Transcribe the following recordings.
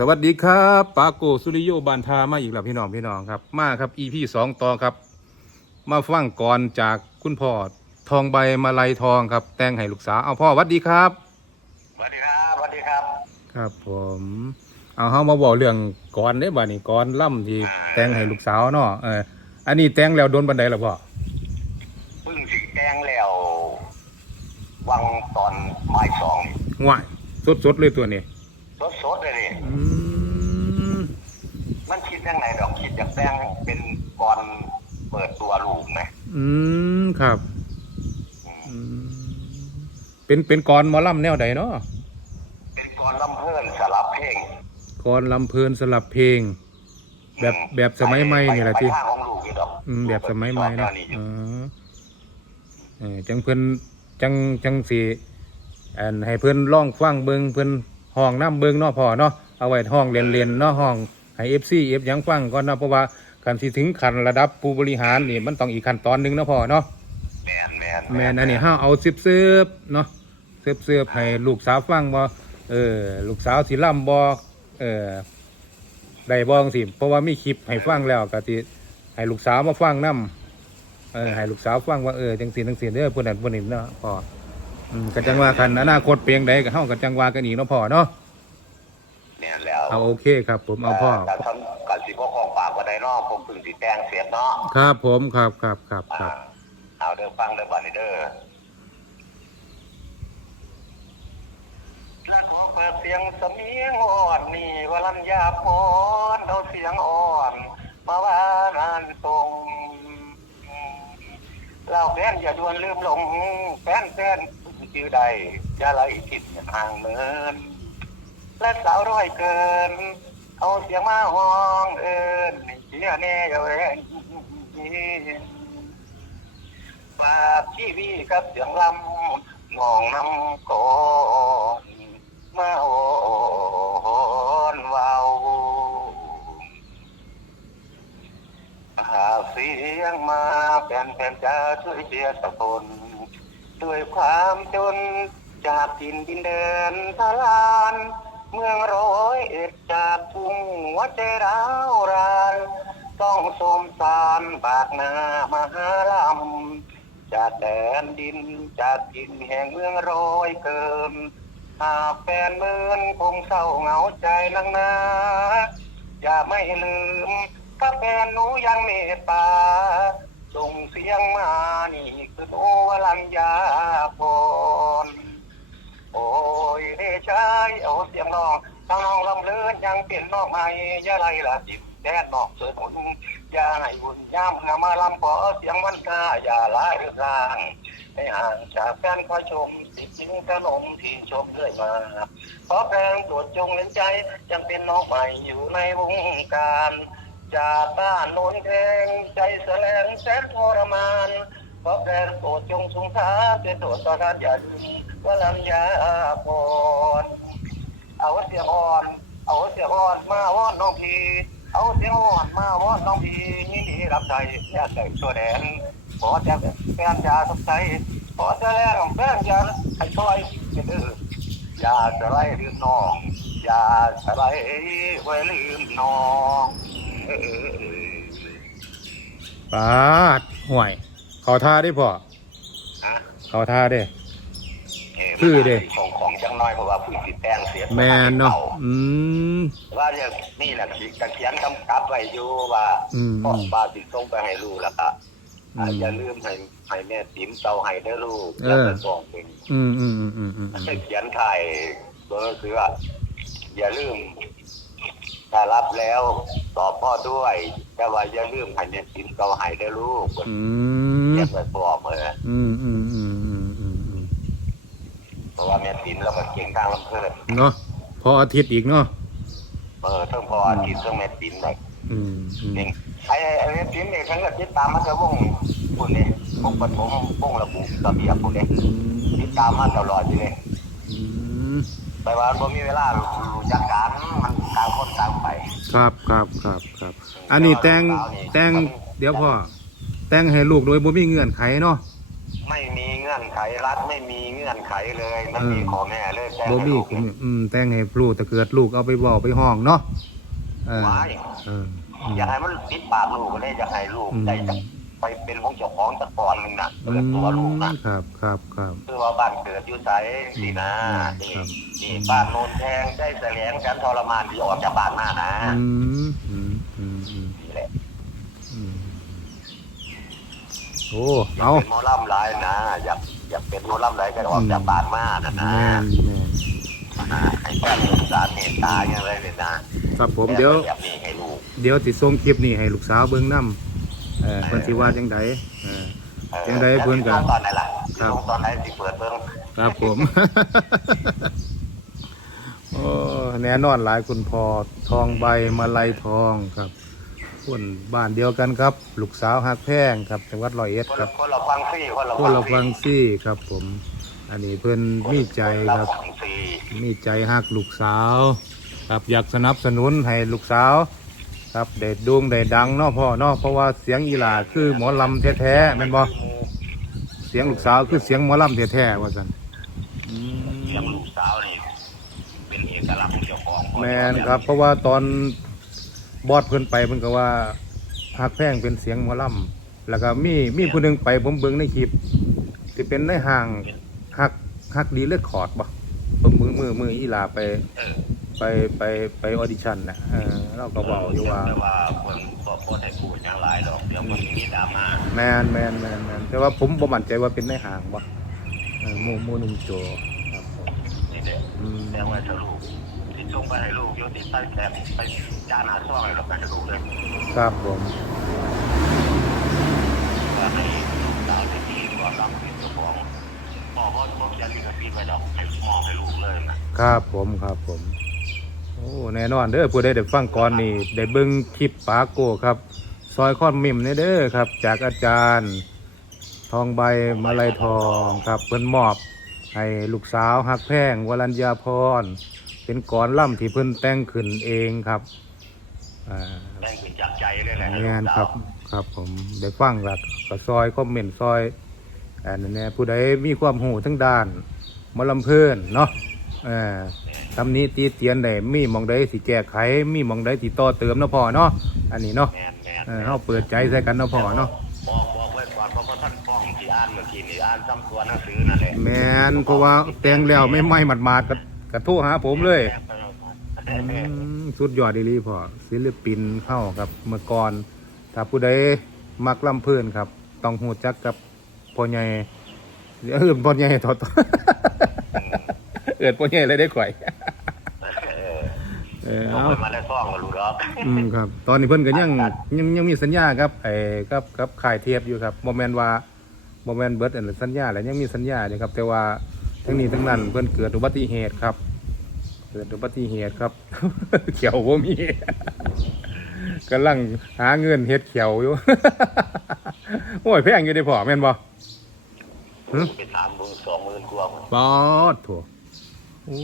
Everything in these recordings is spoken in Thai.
สวัสดีครับปาโกสุริโยบานทามาอีกแล้วพี่น้องพี่น้องครับ มาครับ EP สองต่อครับ มาฟังก่อนจากคุณพ่อทองใบมาลัยทองครับ แต่งให้ลูกสาวเอาพ่อหวัดดีครับสวัสดีครับสวัสดีครับ ครับผม เอาเฮามาบอกเรื่องก่อนได้บ่านี่ก่อนล่ำที่แต่งให้ลูกสาวเนาะเอออันนี้แต่งแล้วโดนบันไดแล้วพ่อเพิ่งสีแดงแล้ววังตอนบ่ายสองนี่ง่ายสดๆเลยตัวนี้ สดๆเลยนี่ อืม มันคิดยังไงดอกคิดจะแดงเป็นก่อนเปิดตัวลูกไหมอืมครับ อืมเป็นเป็นกรหมอล่ำแนวใดเนาะเป็นก่อนลำเพิ่นสลับเพลงกรลำเพลินสลับเพลง แบบแบบสมัยใหม่นี่แหละไปที่ทางของลูกอยู่ดอกอืมแบบสมัยใหม่ชเนาะอบแวอยู่เออเออจังเพิ่นจังจังสิอันให้เพิ่นร้องฟังเบิงเพิ่นห้องน้ำเบิงเนาะพ่อเนาะเอาไว้ห้องเรียนเรียนๆเนาะห้อง ให้ FC F หยังฟังก่อนเนาะเพราะว่าคันสิถึงขั้นระดับผู้บริหารนี่มันต้องอีกขั้นตอนหนึงเนาะพ่อเนาะแมนแมนแม่นอันนี้ห้าเอาซิบเสืบๆเนาะเสืบเสืบๆให้ลูกสาวฟังบ่เออลูกสาวสิล่ำบ่เออได้บ่จังสิ เพราะว่ามีคลิปให้ฟังแล้วก็สิให้ลูกสาวมาฟังนํเออให้ลูกสาวฟังว่าเออจังซี่จังซี่เด้อผู้นั้นผู้นี้เนาะพ่ออืมก็จังว่าคันอนาคตเปลียงใดก็เฮาก็จังว่ากันอีกเนาะพ่อเนาะแมนแล้ว เอาโอเคครับผมเอาพ่อ แต่ทำกับสิบ่ของปากว่าได้เนาะผมเพิ่งสีแดงเสียเนาะครับผมครับครับครับคอ่ารับเอาเด้อฟังเด้อบัดนี้เด้อและขอเปิดเสียงสมียงอ่อนนี่วลัญญาพรเอาเสียงอ่อนมาว่านานทรงเล่าแฟนอย่าด่วนลืมหลงแฟนแฟนชื่อใดอย่าไหลคิดห่างเมิน และสาวร้อยเกิน เอาเสียงมาห้องเอิญเสียแน่อาเว้นฝากชีวีกับเสียงลำมองน้ำก่อนมาโอนว้าหากเสียงมาแผ่นแผ่นจะช่วยเชียสะพนด้วยความจนจากดินดินเดินทลาน เมืองร้อยเอ็ดจากทุ่งหัวใจร้าวราน ต้องสมสารบากนามหาลำจากแดนดินจากดินแห่งเมืองร้อยเกินหากแฟนเมือนคงเศร้าเหงาใจนังนาอย่าไม่ลืมถ้าแฟนหนูยังเมตตาส่งเสียงมานี่คือโอวลัญญาพรโอ้ยเดชายเอาเสียงน้องทางน้องลำเลินยังเปลี่ยนน้องให้ยาไรล่ะจิตแดดนอกเสือหนุนอย่าให้บุญย่ำนำมาลำขอเสียงมันกาอย่าลายเรื่องรางให้ห่างจากแฟนคอยชมติดทิ้งขนมที่ชมเรื่อยมาขอแพงตรวจจงเล่นใจยังเป็นน้องใหม่อยู่ในวงการจากบ้านโนนแทงใจแสลงแสนทรมานขอแพงโปรดจงสงสารเป็นโปรดตอนนั้นอย่าลืมว่าลำยาพร เอาเสียงอ่อน เอาเสียงอ่อนมาวอนน้องพีเอาเสียงอ่อนมาวอนน้องพีนี่นี่รับใจอยากใส่ตัวแดนขอจะแฟนยาทุกใจขอจะแลงแฟนยาให้ช่วยเป็นดื้ออย่าสไลลืมน้องอย่าสไลไว้ลืมน้องปาดห่วย เขาท่าได้พ่อเขาท่าได้เอคือเด้ของขอ น้อยเพราะว่าผู้ติดแป้งเสียแมนเนาะอืมว่าเรื่องนี่แหละที่กระเขียนกำกับไว้อยู่ว่าอืมพ่อป้าติดส่งไปให้ลูกแล้วก็อืมอย่าลืมให้ให้แม่ติ๋มเตาให้ได้อลูกเออแล้วก็บอกเป็นอืมอืมอืมอืมอืมให้เขียนถ่ายตัวหนังสือว่าอย่าลืมถ้ารับแล้วตอบพ่อด้วย แต่ว่าอย่าลืมให้แม่ติ๋มเตาให้ได้อลูกอืมเขียนไว้บอกเลยอืมอืมอืมอืมอืมอืม เพราะว่าแม่ติ๋มเราก็เก่งทางลำเพิ่นเนาะพออาทิตย์อีกเนาะเออทั้งพออาทิตย์ทั้งแม่ติ๋มเลยอืมอืมเองไอ้ไอ้แม่ติ๋มเนี่ยทั้งก็ติดตามมาแต่วงพวกนี้วงปฐมวงระบุระเบียบพวกนี้ติดตามมาตลอดอยู่เลยอืมแต่ว่าบ่มีเวลารู้จักการมันต่างคนต่างไป ครับครับครับครับ อันนี้แต่งแต่งเดี๋ยวพ่อแต่งให้ลูกโดยบ่มีเงื่อนไขเนาะ ไม่มีเงื่อนไขรัฐไม่มี เงื่อนไขไขเลยมันมีขอแม่เลยแต่บ่มีคุณอืมแต่งให้ลูกแต่เกิดลูกเอาไปเว้าไปห้องเนาะเออไว้เอออย่าให้มันติดปากลูกก็ได้อย่าให้ลูกอืมได้จะไปเป็นของเจ้าของตะกอนหนึ่งนะอืเกิดตัวลูกมนะครับครับครับคือว่าบ้านเกิดอยู่ไสสินะอืนี่มครับนี่บ้านโนนแทงได้แสลงกันทรมานที่ออกจากบ้านมานะอืมอืมอืมอืมนี่แหละอืมโอ้อยากเอาเป็นหมอลำหลายนะ อยากอยาก เป็นหมอลำหลายก็ออกจากบ้านมานะนะแม่นแม่นนะให้แก้สงสารเมตตาอย่างไรเลยนะครับผมเดี๋ยว แบบนี้ให้ลูกเดี๋ยวสิส่งคลิปนี้ให้ลูกสาวเบิ่งนํเออเพิ่นสิว่าจังไดเออออยังไงเพิ่นก็แล้วสิลงตอนไหนล่ะครับลงตอนไหนสิเปิดเบิ่งครับผม โอ้แน่นอนหลายคุณพอทองใบมาลัยทองครับ คนบ้านเดียวกันครับ ลูกสาวหักแพงครับจังหวัดร้อยเอ็ดคนครัละบคนละฟังซี่คนละพวกเราฟังซี่ครับ ผม อันนี้เพิ่นมีใจครับนละฟังซี่มีใจหักลูกสาว ครับอยากสนับสนุนให้ลูกสาว ครับเด็ดดวงเด็ดดังเนาะพ่อเนาะเพราะว่าเสียงอีหลาคือหมอลำแท้ๆแม่นบ่เสียงลูกสาวคือเสียงหมอลำแท้ๆว่าซั่นอืมเลี้ยงลูกสาวนี่เป็นเอกลักษณ์ของเจ้าของแมนครับ เพราะว่าตอน บอดเพิ่นไปเพิ่นก็ว่าหักแพงเป็นเสียงหมอลำแล้วก็มีมีผู้หนึงไปผมเบิ่งในคลิปที่เป็นในห้างหักหักดีเลือดขอดบ่เบิ่งมือมือมืออีหลาไปเออไปไปไปออดิชั่นนะเออเราก็บอกอยู่ว่า แต่ว่าคนก็โพสให้พูดอย่างหลายดอกเดี๋ยวมันมีดราม่าแมนแมนแมนแมนแต่ว่าผมบ่มั่นใจว่าเป็นในห้างบ่เออหมู่หมู่หนุ่มโจครับผมนี่เด็กอืมแต่ว่าจะลูกที่ ส่งไปให้ลูกโยติดใต้แผลไปจ้าหาซ่องให้เราไปจะลูกเลยครับผมว่าให้ลูกสาวที่ดีกว่ารับเป็นเจ้าของพ่อพ่อพ่อจะลิขสิทธิ์ไปดอกให้มอบให้ลูกเลยนะครับผมครับผม โอ้แน่นอนเด้อผู้ใดได้ฟังก่อนนี่ได้เบิ่งคลิปปาโก้ครับ ซอยข้อนมิมเนี่เด้อครับ จากอาจารย์ ทองใบมาลัยทองครับเพิ่นมอบให้ลูกสาวหักแพงวรัญญาพร เป็นกรล่ำที่เพิ่นแต่งขึ้นเองครับอ่าแบ่งเป็นจากใจเลยแหละงานครับครับผมได้ฟังแล้วก็ซอยคอมเมนต์ซอยอันนั้นเนี่ยผู้ใดมีความหูทั้งด้านหมอลำเพื่อนเนาะเอ่าตำหนี้ตีเตียนได้มีหมองใดสิแก้ไข มีหมองใดสิต่อเติมเนาะพ่อเนาะอันนี้เนาะแมนแมนเออเฮาเปิดใจใส่กันเนาะพ่อเนาะบอกบอกไว้ก่อนเพราะว่าท่านฟ้องที่อ่านเมื่อกี้นี่อ่านซ้ำตัวหนังสือนั่นแหละแมนเพราะว่าแต่งแล้วไม่ไหม้หมาดๆก็ ก็โทรหาผมเลยอืมสุดยอดดีหลีพ่อศิลปินเข้าครับเมื่อก่อน ถ้าผู้ใดมักลำเพื่อนครับ ต้องหูจักกับพ่อใหญ่เออพ่อใหญ่ทอดเอิดพ่อใหญ่เลยได้ข่อยเออเออเอาเอาไปมาได้ฟ้องก็รู้ดอกอืมครับ ตอนนี้เพิ่นก็ยังยังยังมีสัญญาครับไอ้กับกับขายเทียบอยู่ครับโมเมนว่าโมเมนเบิร์ดอันสัญญาแหละยังมีสัญญาอยู่ครับ แต่ว่า ทั้งนี้ทั้งนั้นเพิ่นเกิดอุบัติเหตุครับ เกิดอุบัติเหตุครับ เขียวบ่มีกำลังหาเงินเฮ็ดเขียวอยู่ โอ้ยแพงอยู่ได้พอแม่นบ่หึไปถามมึงสองหมื่นกว่าปอดโถโอ้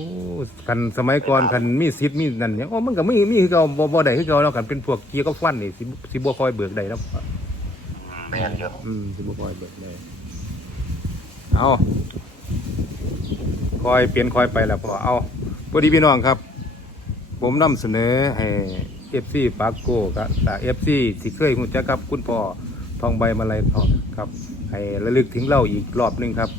คันสมัยก่อนคันมีสิทธิ์มีนั่นหยังโอ้มันก็มีมีคือเก่าบ่บ่ได้คือเก่าแล้วกันเป็นพวกเกียร์กับฟันนี่สิสิบ่คอยเบิกได้แล้วแม่นเยอะอืมสิบ่คอยเบิกได้เอา คอยเปลี่ยนคอยไปแล้วพอเอาพอดีพี่น้องครับ ผมนำเสนอให้ FC ปากโก้กับแต่ FC ที่เคยรู้จักกับ คุณพ่อทองใบมาลัยทองครับ ให้ระลึกถึงเราอีกรอบหนึงครับ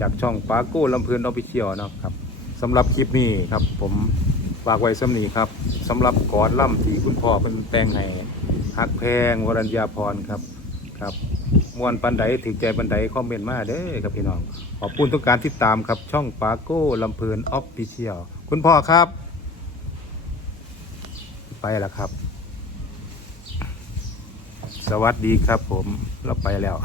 จากช่องปาโก้ลำเพลินออฟฟิเชียลนะครับสำหรับคลิปนี้ครับ ผมฝากไว้สำนีครับสำหรับกอดล่ำที่คุณพ่อเป็นแต่งให้ฮักแพงวรัญญาพรครับ ครับมวนปันไดถึงใจปันไดคอมเมนต์มาเด้อครับพี่น้อง ขอบคุณทุกการติดตามครับช่องปาโก้ลำเพลินออฟฟิเชียลคุณพ่อครับ ไปแล้วครับ สวัสดีครับผมเราไปแล้ว